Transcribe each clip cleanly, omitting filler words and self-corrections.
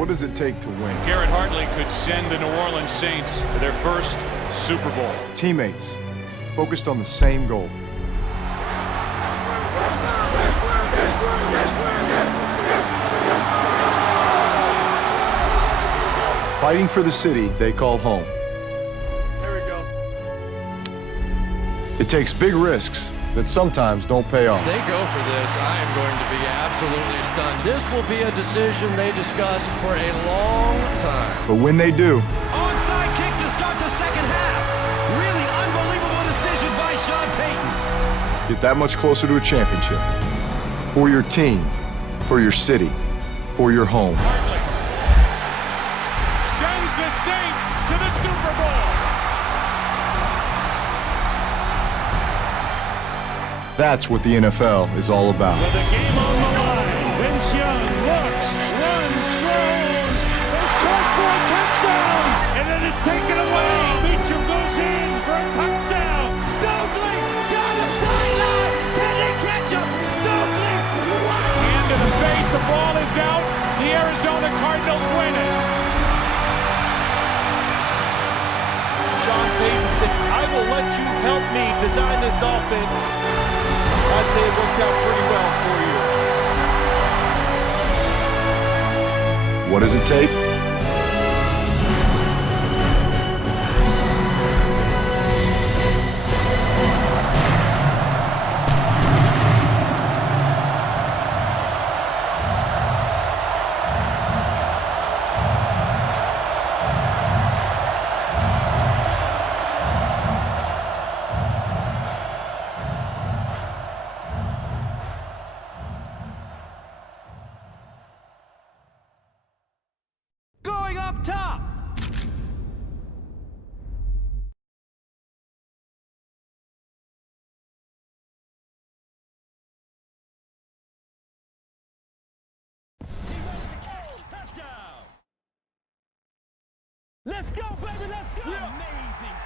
What does it take to win? Garrett Hartley could send the New Orleans Saints to their first Super Bowl. Teammates, focused on the same goal. Fighting for the city they call home. There we go. It takes big risks that sometimes don't pay off. If they go for this, I am going to be absolutely stunned. This will be a decision they discuss for a long time. But when they do, Onside kick to start the second half. Really unbelievable decision by Sean Payton. get that much closer to a championship. For your team, for your city, for your home. Hartley sends the Saints to the Super Bowl. That's what the NFL is all about. With the game on the line, Vince Young looks, runs, throws. It's caught for a touchdown, and then it's taken away. Beecham goes in for a touchdown. Stokely down the sideline. Can they catch him? Stokely. Wow. Hand to the face, the ball is out. The Arizona Cardinals win it. Sean Payton said, I will let you help me design this offense. I'd say it worked out pretty well for you. What does it take? Going up top. Touchdown. Let's go, baby, let's go. Amazing.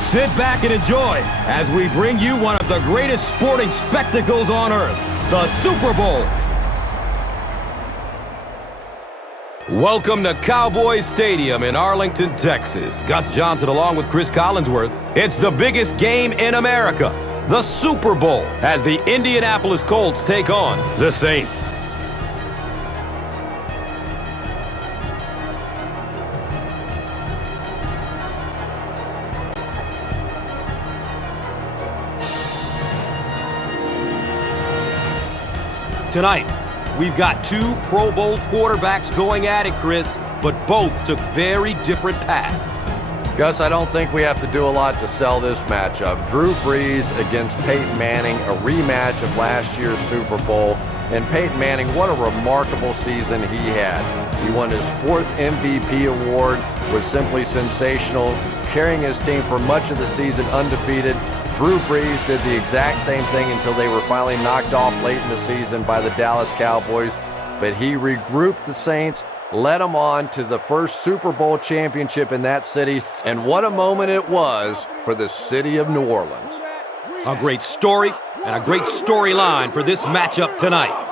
Sit back and enjoy as we bring you one of the greatest sporting spectacles on earth, the Super Bowl. Welcome to Cowboys Stadium in Arlington, Texas. Gus Johnson along with Chris Collinsworth. It's the biggest game in America, the Super Bowl, as the Indianapolis Colts take on the Saints. Tonight, we've got two Pro Bowl quarterbacks going at it, Chris, but both took very different paths. Gus, I don't think we have to do a lot to sell this matchup. Drew Brees against Peyton Manning, a rematch of last year's Super Bowl. And Peyton Manning, what a remarkable season he had. He won his 4th MVP award, was simply sensational, carrying his team for much of the season undefeated. Drew Brees did the exact same thing until they were finally knocked off late in the season by the Dallas Cowboys. But he regrouped the Saints, led them on to the first Super Bowl championship in that city, and what a moment it was for the city of New Orleans. A great story and a great storyline for this matchup tonight.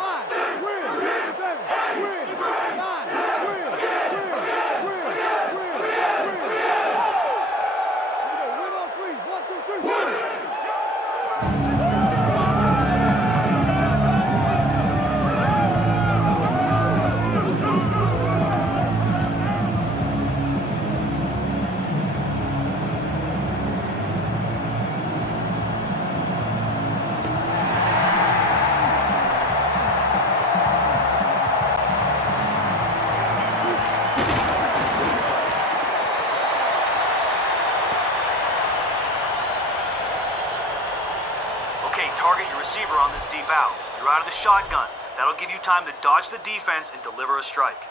hey, target your receiver on this deep out. You're out of the shotgun. That'll give you time to dodge the defense and deliver a strike.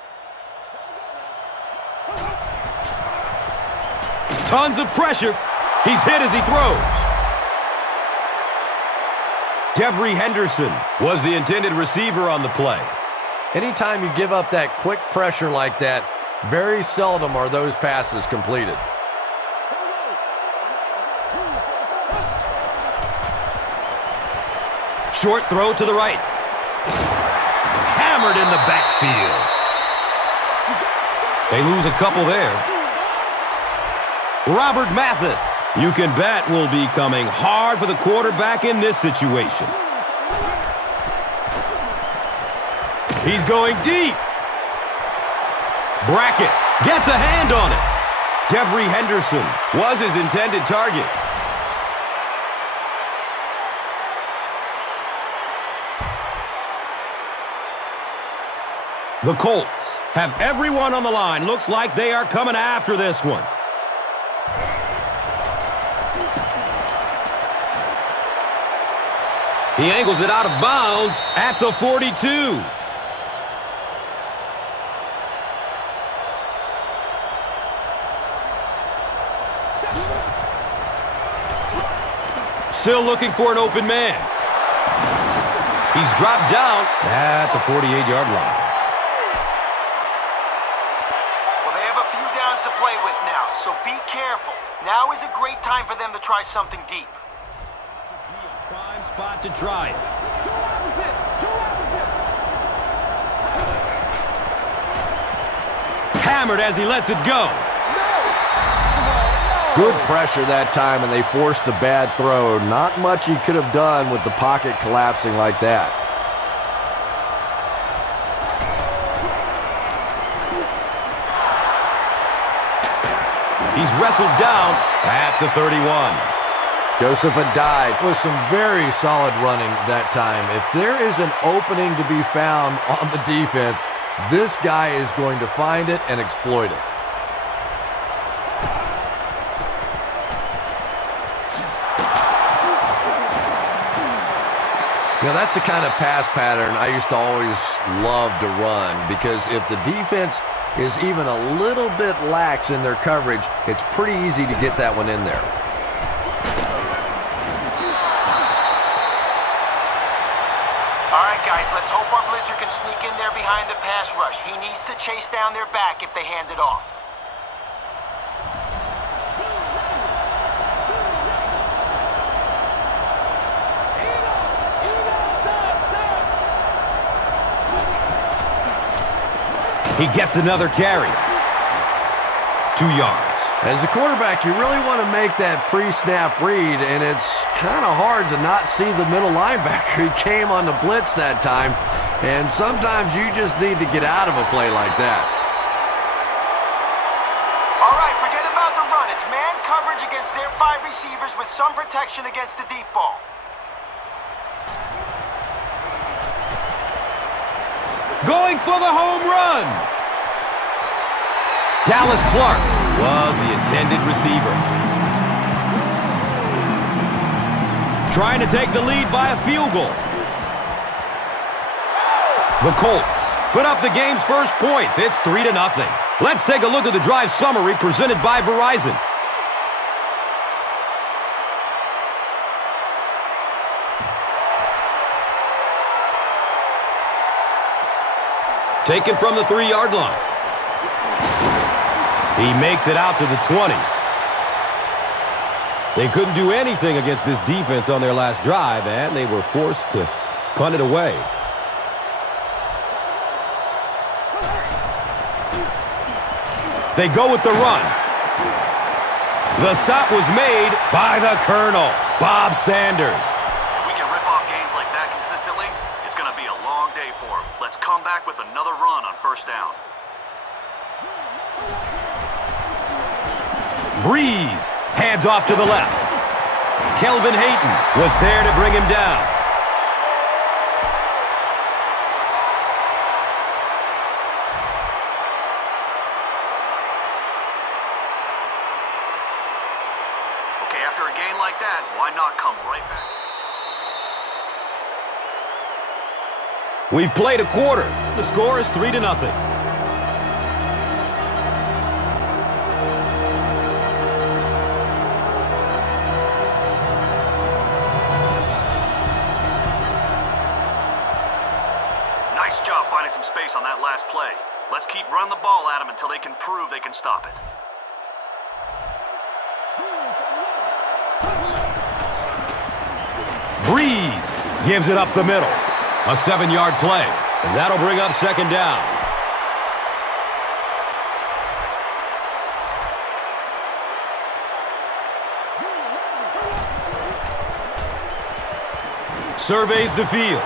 Tons of pressure. He's hit as he throws. Devery Henderson was the intended receiver on the play. Anytime you give up that quick pressure like that, very seldom are those passes completed. Short throw to the right. Hammered in the backfield. They lose a couple there. Robert Mathis, you can bet, will be coming hard for the quarterback in this situation. He's going deep. Brackett gets a hand on it. Devery Henderson was his intended target. The Colts have everyone on the line. Looks like they are coming after this one. He angles it out of bounds at the 42. Still looking for an open man. He's dropped down at the 48-yard line. Well, they have a few downs to play with now, so be careful. Now is a great time for them to try something deep. Prime spot to try it. Hammered as he lets it go. Good pressure that time, and they forced a bad throw. Not much he could have done with the pocket collapsing like that. He's wrestled down at the 31. Joseph Adai with some very solid running that time. If there is an opening to be found on the defense, this guy is going to find it and exploit it. You know, that's the kind of pass pattern I used to always love to run, because if the defense is even a little bit lax in their coverage, it's pretty easy to get that one in there. Guys, let's hope our blitzer can sneak in there behind the pass rush. He needs to chase down their back if they hand it off. He gets another carry. 2 yards. As a quarterback, you really want to make that pre-snap read, and it's kind of hard to not see the middle linebacker. He came on the blitz that time, and sometimes you just need to get out of a play like that. All right, forget about the run. It's man coverage against their 5 receivers with some protection against the deep ball. Going for the home run. Dallas Clark was the intended receiver. Trying to take the lead by a field goal. The Colts put up the game's first points. It's 3-0. Let's take a look at the drive summary presented by Verizon. Taken from the 3-yard line. He makes it out to the 20. They couldn't do anything against this defense on their last drive, and they were forced to punt it away. They go with the run. The stop was made by the Colonel, Bob Sanders. If we can rip off gains like that consistently, it's going to be a long day for him. Let's come back with another run on first down. Breeze hands off to the left. Kelvin Hayton was there to bring him down. Okay, after a gain like that, why not come right back? We've played a quarter. The score is 3-0. Nice job finding some space on that last play. Let's keep running the ball at them until they can prove they can stop it. Breeze gives it up the middle. A 7-yard play, and that'll bring up second down. Surveys the field.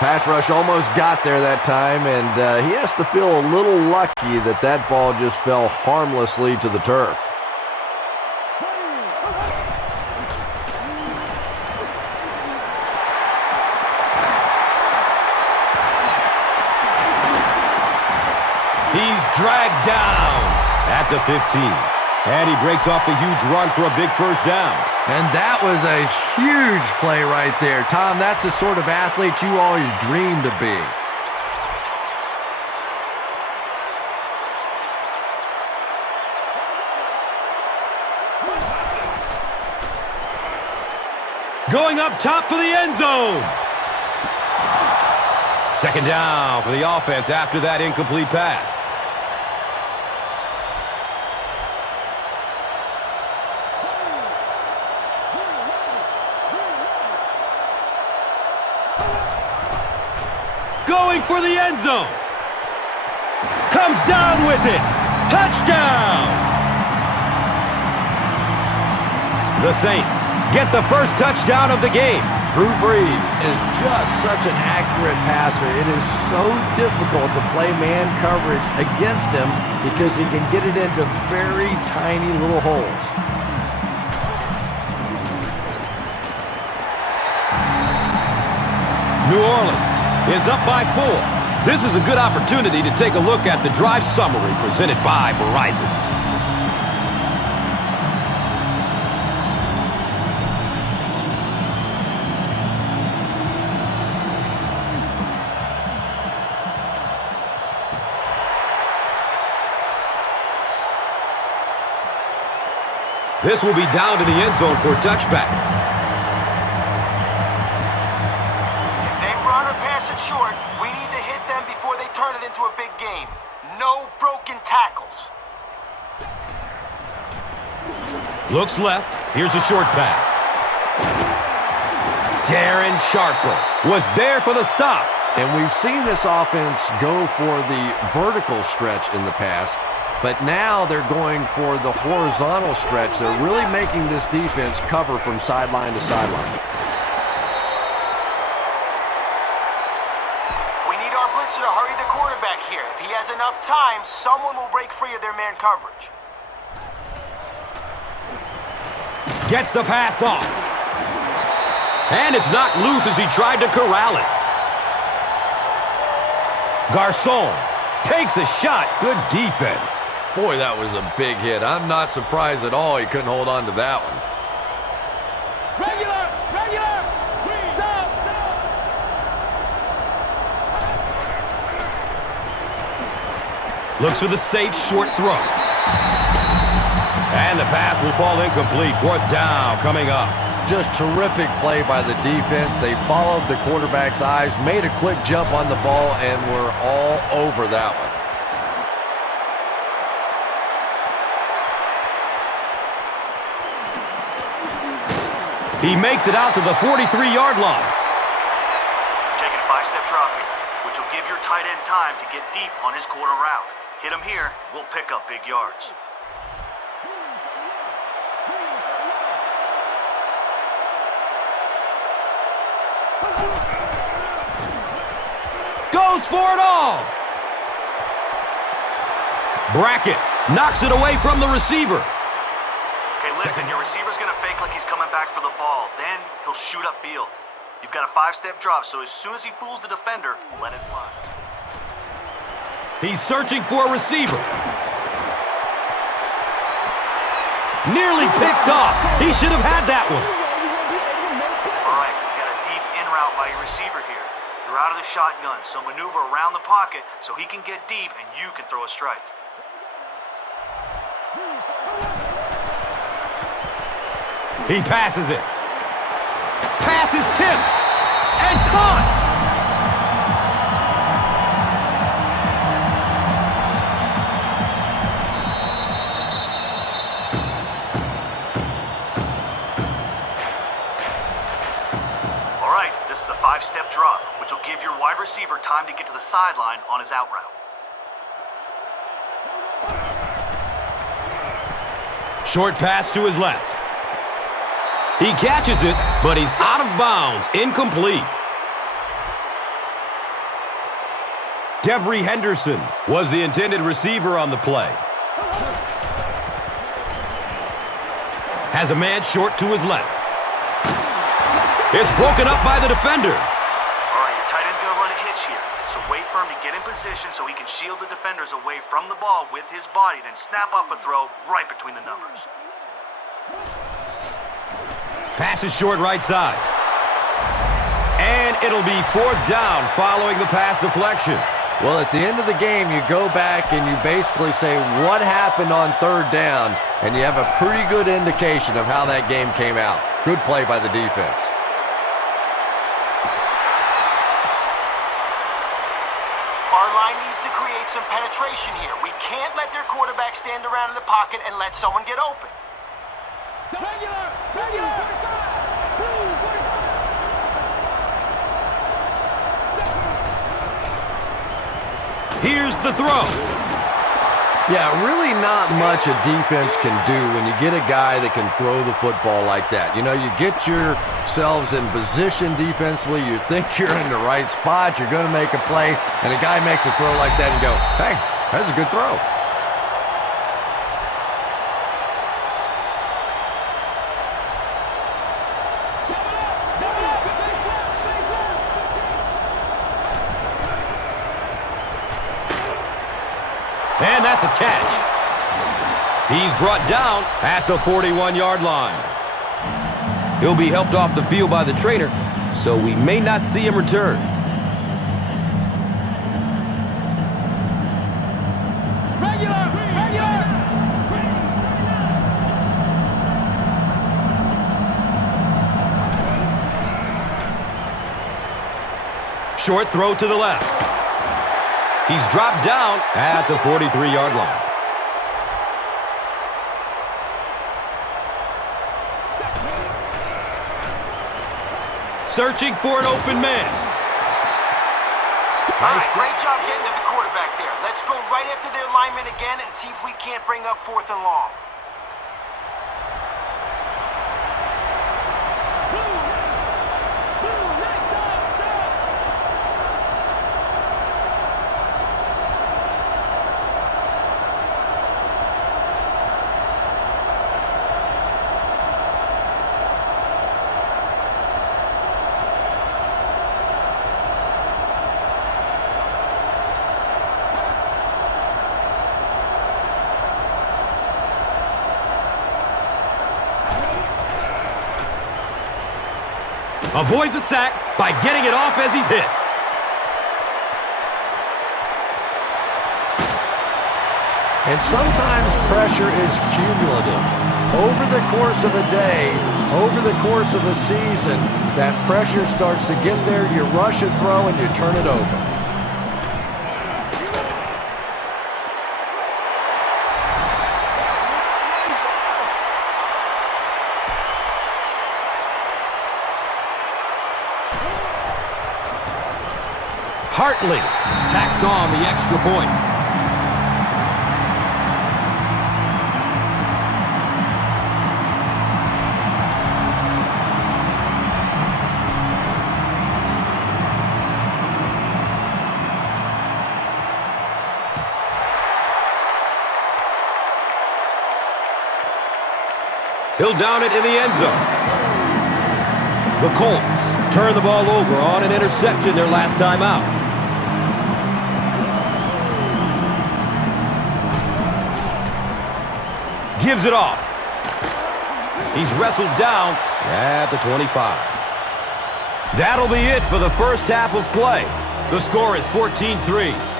Pass rush almost got there that time, and he has to feel a little lucky that that ball just fell harmlessly to the turf. He's dragged down at the 15. And he breaks off the huge run for a big first down. And that was a huge play right there. Tom, that's the sort of athlete you always dreamed of being. Going up top for the end zone. Second down for the offense after that incomplete pass. Going for the end zone. Comes down with it. Touchdown! The Saints get the first touchdown of the game. Drew Brees is just such an accurate passer. It is so difficult to play man coverage against him because he can get it into very tiny little holes. New Orleans is up by 4. This is a good opportunity to take a look at the drive summary presented by Verizon. This will be down to the end zone for a touchback. If they run or pass it short, we need to hit them before they turn it into a big game. No broken tackles. Looks left. Here's a short pass. Darren Sharper was there for the stop. And we've seen this offense go for the vertical stretch in the past. But now they're going for the horizontal stretch. They're really making this defense cover from sideline to sideline. We need our blitzer to hurry the quarterback here. If he has enough time, someone will break free of their man coverage. Gets the pass off. And it's knocked loose as he tried to corral it. Garcon takes a shot. Good defense. Boy, that was a big hit. I'm not surprised at all he couldn't hold on to that one. Regular! Looks for the safe short throw. And the pass will fall incomplete. Fourth down coming up. Just terrific play by the defense. They followed the quarterback's eyes, made a quick jump on the ball, and were all over that one. He makes it out to the 43-yard line. Taking a 5-step drop here, which will give your tight end time to get deep on his corner route. Hit him here, we'll pick up big yards. Goes for it all. Brackett knocks it away from the receiver. Okay, listen, your receiver's gonna fake like he's coming back for the ball. Then he'll shoot upfield. You've got a 5-step drop, so as soon as he fools the defender, let it fly. He's searching for a receiver. Nearly picked off. He should have had that one. All right, we got a deep in route by your receiver here. The You're out of the shotgun, so maneuver around the pocket so he can get deep and you can throw a strike. He passes it. Pass is tipped and caught. This is a 5-step drop, which will give your wide receiver time to get to the sideline on his out route. Short pass to his left. He catches it, but he's out of bounds. Incomplete. Devery Henderson was the intended receiver on the play. Has a man short to his left. It's broken up by the defender. All right, your tight end's going to run a hitch here. So wait for him to get in position so he can shield the defenders away from the ball with his body, then snap off a throw right between the numbers. Pass is short right side. And it'll be 4th down following the pass deflection. Well, at the end of the game, you go back and you basically say what happened on 3rd down, and you have a pretty good indication of how that game came out. Good play by the defense. Our line needs to create some penetration here. We can't let their quarterback stand around in the pocket and let someone get open. Here's the throw. Yeah, really not much a defense can do when you get a guy that can throw the football like that. You know, you get yourselves in position defensively, you think you're in the right spot, you're going to make a play, and a guy makes a throw like that and you go, hey, that's a good throw. And that's a catch. He's brought down at the 41-yard line. He'll be helped off the field by the trainer, so we may not see him return. Short throw to the left. He's dropped down at the 43-yard line. Searching for an open man. All right, great job getting to the quarterback there. Let's go right after their lineman again and see if we can't bring up 4th and long. Avoids a sack by getting it off as he's hit. And sometimes pressure is cumulative. Over the course of a day, over the course of a season, that pressure starts to get there, you rush a throw and you turn it over. Hartley tacks on the extra point. He'll down it in the end zone. The Colts turn the ball over on an interception their last time out. Gives it off. He's wrestled down at the 25. That'll be it for the first half of play. The score is 14-3.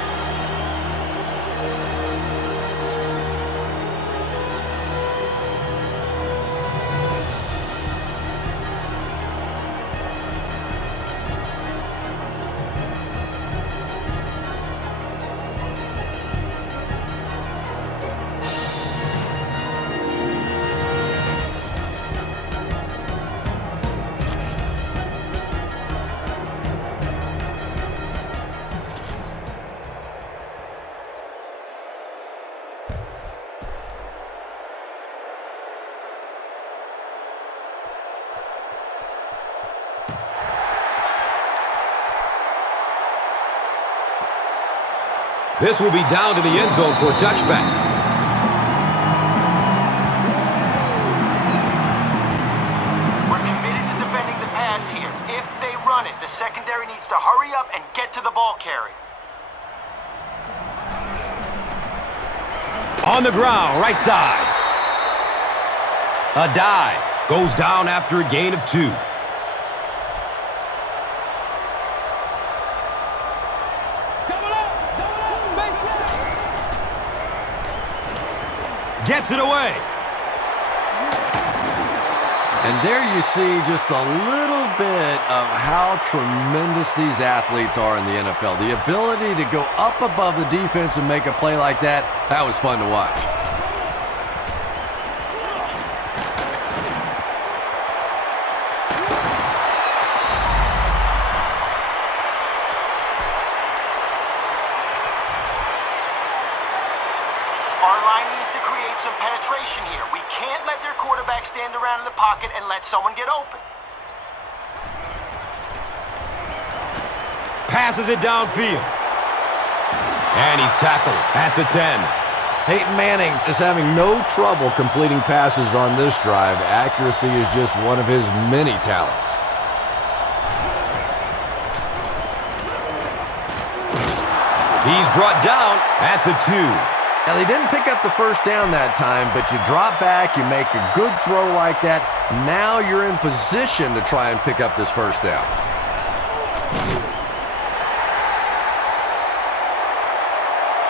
This will be down to the end zone for a touchback. We're committed to defending the pass here. If they run it, the secondary needs to hurry up and get to the ball carrier. On the ground, right side. A dive. Goes down after a gain of 2. Gets it away. And there you see just a little bit of how tremendous these athletes are in the NFL. The ability to go up above the defense and make a play like that, that was fun to watch. Some penetration here. We can't let their quarterback stand around in the pocket and let someone get open. Passes it downfield. And he's tackled at the 10. Peyton Manning is having no trouble completing passes on this drive. Accuracy is just one of his many talents. He's brought down at the 2. Now, they didn't pick up the first down that time, but you drop back, you make a good throw like that. Now you're in position to try and pick up this first down.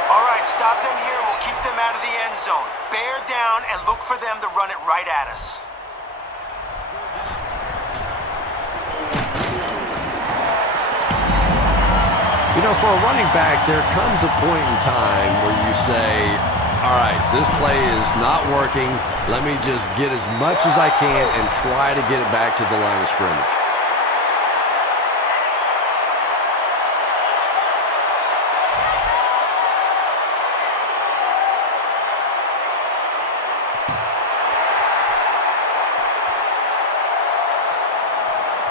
All right, stop them here and we'll keep them out of the end zone. Bear down and look for them to run it right at us. You know, for a running back, there comes a point in time where you say, all right, this play is not working. Let me just get as much as I can and try to get it back to the line of scrimmage.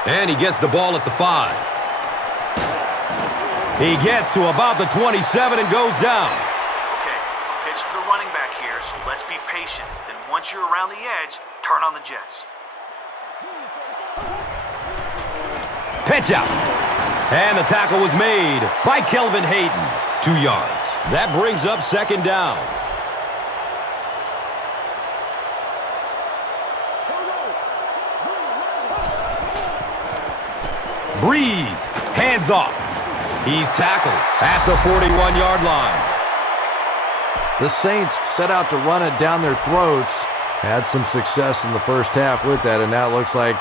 And he gets the ball at the 5. He gets to about the 27 and goes down. Okay, pitch to the running back here, so let's be patient. Then once you're around the edge, turn on the jets. Pitch out. And the tackle was made by Kelvin Hayden. 2 yards. That brings up second down. Breeze, hands off. He's tackled at the 41-yard line. The Saints set out to run it down their throats. Had some success in the first half with that, and now it looks like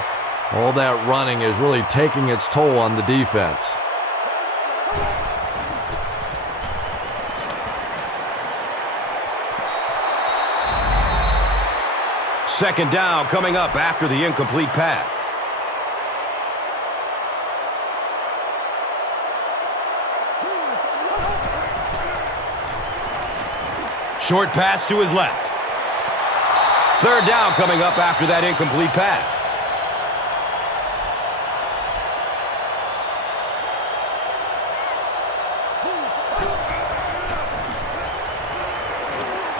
all that running is really taking its toll on the defense. Second down coming up after the incomplete pass. Short pass to his left. Third down coming up after that incomplete pass.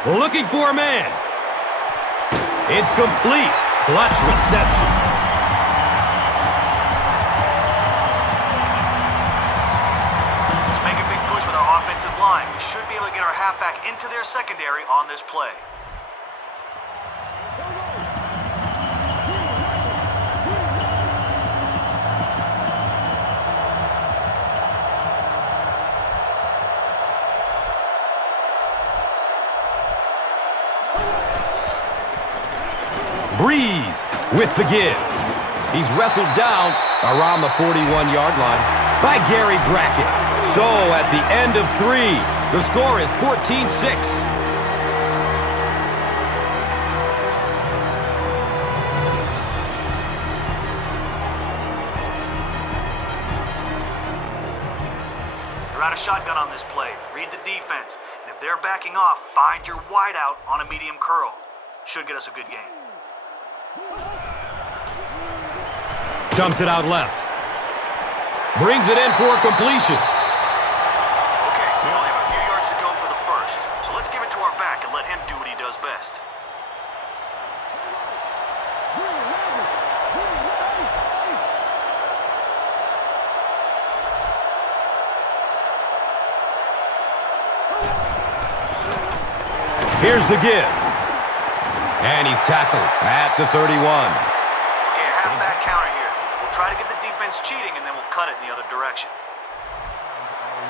Looking for a man. It's complete. Clutch reception. Let's make a big push with our offensive line. We should be able to get our halfback into their secondary on this play. Breeze with the give. He's wrestled down around the 41-yard line by Gary Brackett. So at the end of 3, the score is 14-6. Out a shotgun on this play. Read the defense. And if they're backing off, find your wideout on a medium curl. Should get us a good game. Dumps it out left. Brings it in for completion. Okay, we only have a few yards to go for the first. So let's give it to our back and let him do what he does best. Here's the give. And he's tackled at the 31. Okay, a halfback counter here. We'll try to get the defense cheating, and then we'll cut it in the other direction.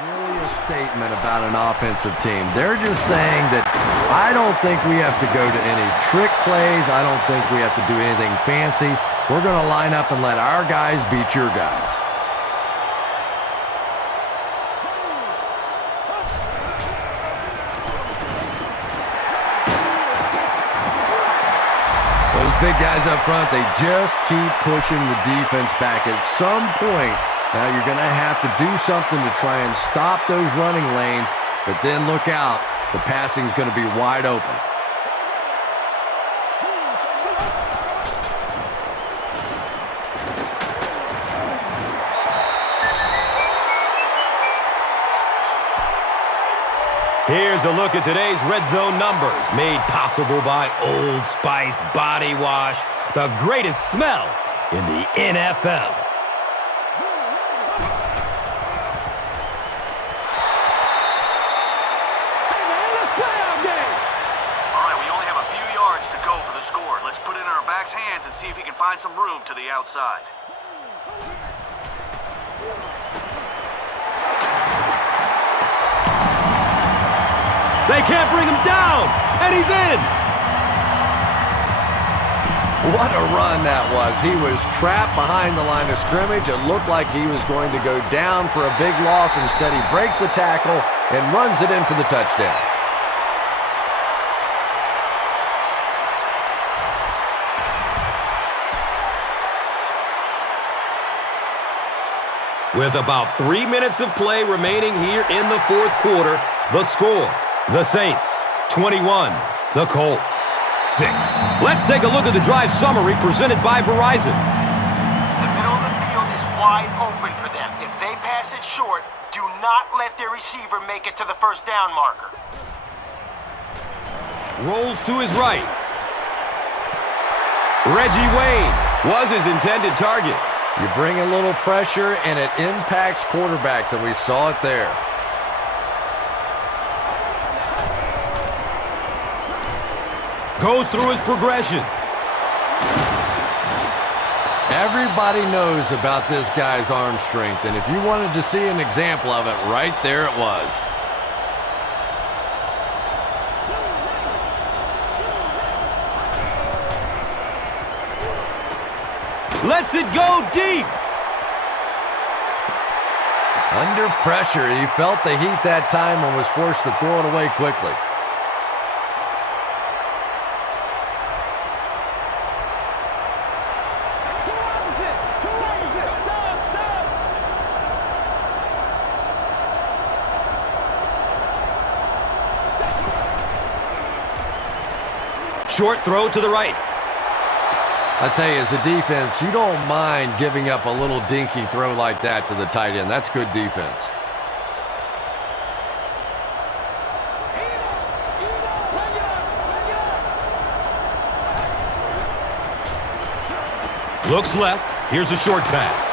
Really a statement about an offensive team. They're just saying that I don't think we have to go to any trick plays. I don't think we have to do anything fancy. We're going to line up and let our guys beat your guys. Those big guys up front, they just keep pushing the defense back. At some point, now you're going to have to do something to try and stop those running lanes, but then look out. The passing's going to be wide open. Here's a look at today's red zone numbers, made possible by Old Spice Body Wash, the greatest smell in the NFL. All right, we only have a few yards to go for the score. Let's put it in our back's hands and see if he can find some room to the outside. They can't bring him down, and he's in. What a run that was. He was trapped behind the line of scrimmage. It looked like he was going to go down for a big loss. Instead, he breaks the tackle and runs it in for the touchdown. With about 3 minutes of play remaining here in the fourth quarter, the score: the Saints 21, the Colts 6. Let's take a look at the drive summary presented by Verizon. The middle of the field is wide open for them. If they pass it short, do not let their receiver make it to the first down marker. Rolls to his right. Reggie Wayne was his intended target. You bring a little pressure, and it impacts quarterbacks, and we saw it there. Goes through his progression. Everybody knows about this guy's arm strength, and if you wanted to see an example of it, right there it was. Lets it go deep. Under pressure, he felt the heat that time and was forced to throw it away quickly. Short throw to the right. I tell you, as a defense, you don't mind giving up a little dinky throw like that to the tight end. That's good defense. Looks left. Here's a short pass.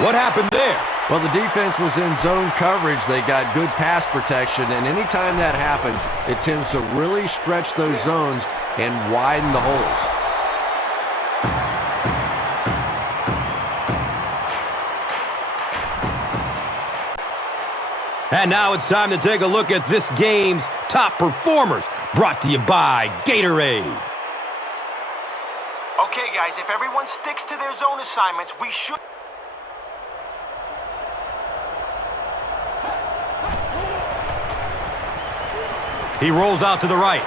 What happened there? Well, the defense was in zone coverage. They got good pass protection, and anytime that happens, it tends to really stretch those zones and widen the holes. And now it's time to take a look at this game's top performers, brought to you by Gatorade. guys, if everyone sticks to their zone assignments, we should... He rolls out to the right.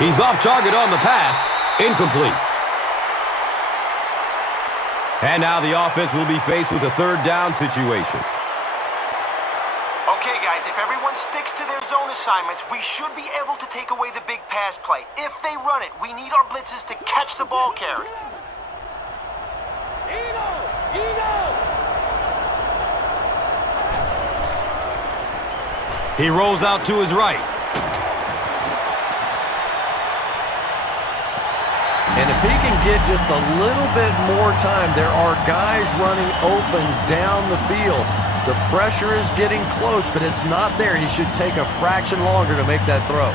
He's off target on the pass. Incomplete. And now the offense will be faced with a third down situation. Okay, guys, if everyone sticks to their zone assignments, we should be able to take away the big pass play. If they run it, we need our blitzes to catch the ball carrier. He rolls out to his right. And if he can get just a little bit more time, there are guys running open down the field. The pressure is getting close, but it's not there. He should take a fraction longer to make that throw.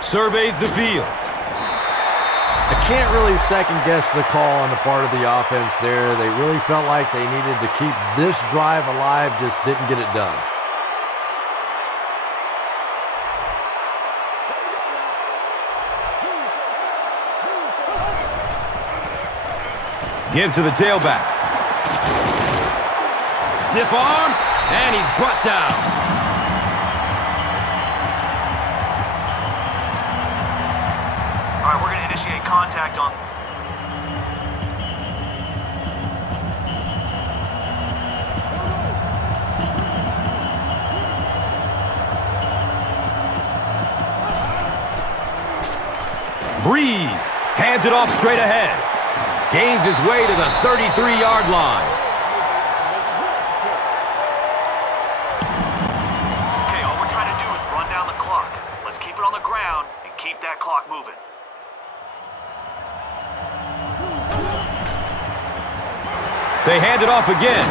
Surveys the field. I can't really second-guess the call on the part of the offense there. They really felt like they needed to keep this drive alive, just didn't get it done. Give to the tailback. Stiff arms, and he's brought down. All right, we're going to initiate contact on... Breeze hands it off straight ahead. Gains his way to the 33-yard line. Okay, all we're trying to do is run down the clock. Let's keep it on the ground and keep that clock moving. They hand it off again.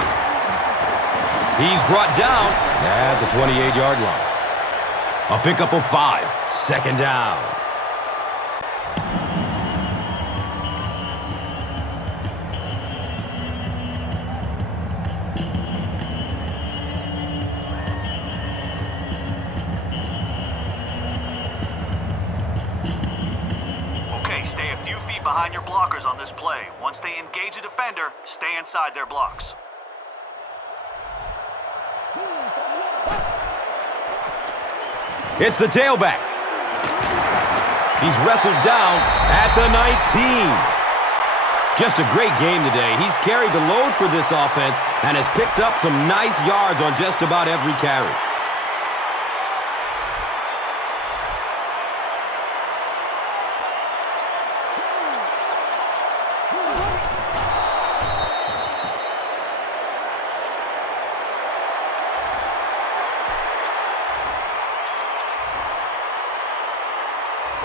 He's brought down at the 28-yard line. A pickup of 5. Second down. Stay a few feet behind your blockers on this play. Once they engage a defender, stay inside their blocks. It's the tailback. He's wrestled down at the 19. Just a great game today. He's carried the load for this offense and has picked up some nice yards on just about every carry.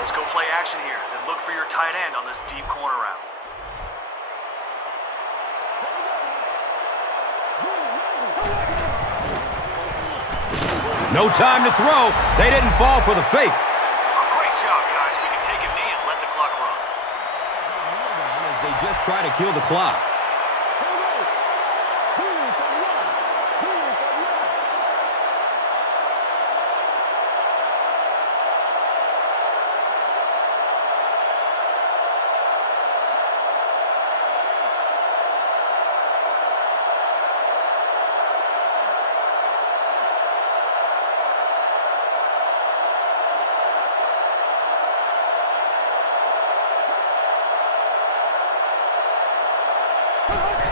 Let's go play action here, then look for your tight end on this deep corner route. No time to throw. They didn't fall for the fake. Great job, guys. We can take a knee and let the clock run. As they just try to kill the clock.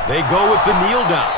They go with the kneel down.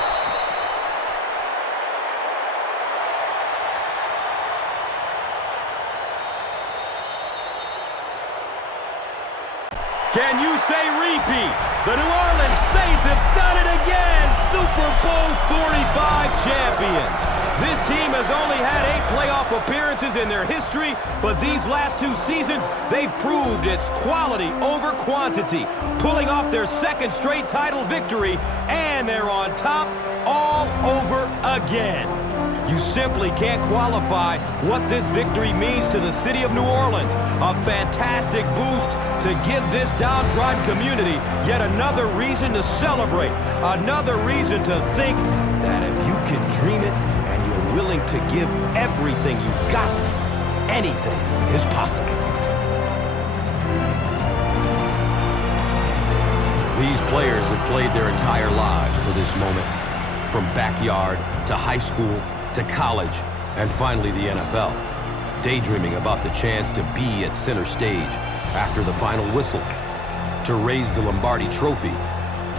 Can you say repeat? The New Orleans Saints have done it again! Super Bowl 45 champions. This team has only had 8 playoff appearances in their history, but these last 2 seasons, they've proved it's quality over quantity, pulling off their 2nd straight title victory, and they're on top all over again. You simply can't qualify what this victory means to the city of New Orleans. A fantastic boost to give this downtrodden community yet another reason to celebrate, another reason to think that if you can dream it and you're willing to give everything you've got, anything is possible. These players have played their entire lives for this moment, from backyard to high school to college and finally the NFL, daydreaming about the chance to be at center stage after the final whistle, to raise the Lombardi Trophy,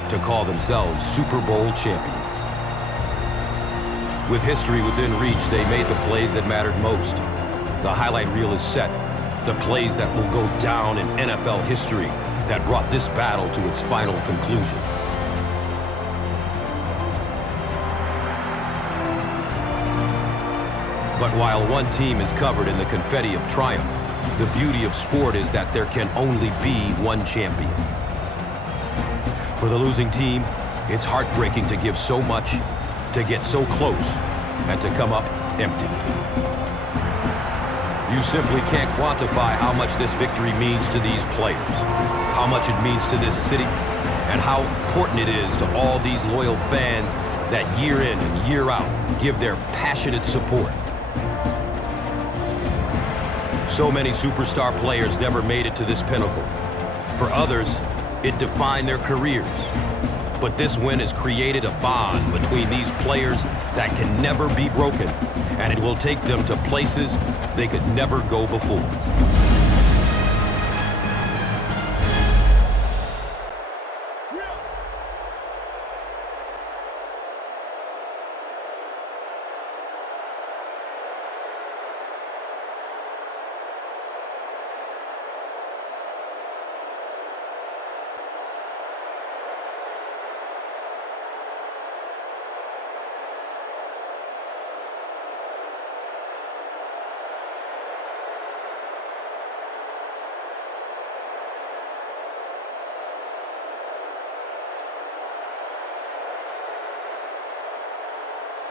to call themselves Super Bowl champions. With history within reach, they made the plays that mattered most. The highlight reel is set, the plays that will go down in NFL history that brought this battle to its final conclusion. But while one team is covered in the confetti of triumph, the beauty of sport is that there can only be one champion. For the losing team, it's heartbreaking to give so much, to get so close, and to come up empty. You simply can't quantify how much this victory means to these players, how much it means to this city, and how important it is to all these loyal fans that year in and year out give their passionate support. So many superstar players never made it to this pinnacle. For others, it defined their careers. But this win has created a bond between these players that can never be broken, and it will take them to places they could never go before.